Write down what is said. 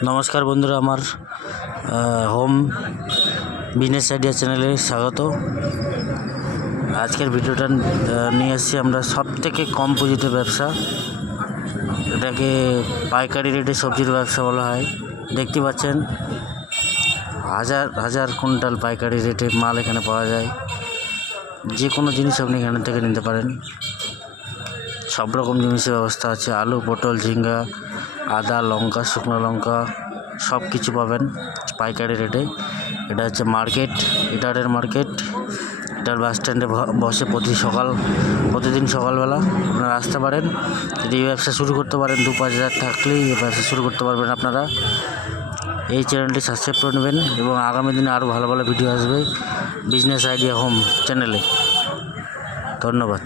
নমস্কার বন্ধুরা, আমার হোম বিজনেস আইডিয়া চ্যানেলে স্বাগত। আজকের ভিডিওটা নিয়ে এসেছি আমরা সবথেকে কম পুঁজিতে ব্যবসা, এটাকে পাইকারি রেটে সবজির ব্যবসা বলা হয়। দেখতে পাচ্ছেন হাজার হাজার কুইন্টাল পাইকারি রেটে মাল এখানে পাওয়া যায়। যে কোনো জিনিস আপনি এখান থেকে নিতে পারেন, সব রকম জিনিসের ব্যবস্থা আছে। আলু, পটল, ঝিঙ্গা, আদা, লঙ্কা, শুকনো লঙ্কা সব কিছু পাবেন পাইকারি রেটে। এটা হচ্ছে মার্কেট, ইটারের মার্কেট। ইটার বাস স্ট্যান্ডে বসে প্রতিদিন সকালবেলা আপনারা আসতে পারেন। যদি এই ব্যবসা শুরু করতে পারেন, 2-5 হাজার থাকলেই এই ব্যবসা শুরু করতে পারবেন আপনারা। এই চ্যানেলটি সাবস্ক্রাইব করে নেবেন এবং আগামী দিনে আরও ভালো ভালো ভিডিও আসবে বিজনেস আইডিয়া হোম চ্যানেলে। ধন্যবাদ।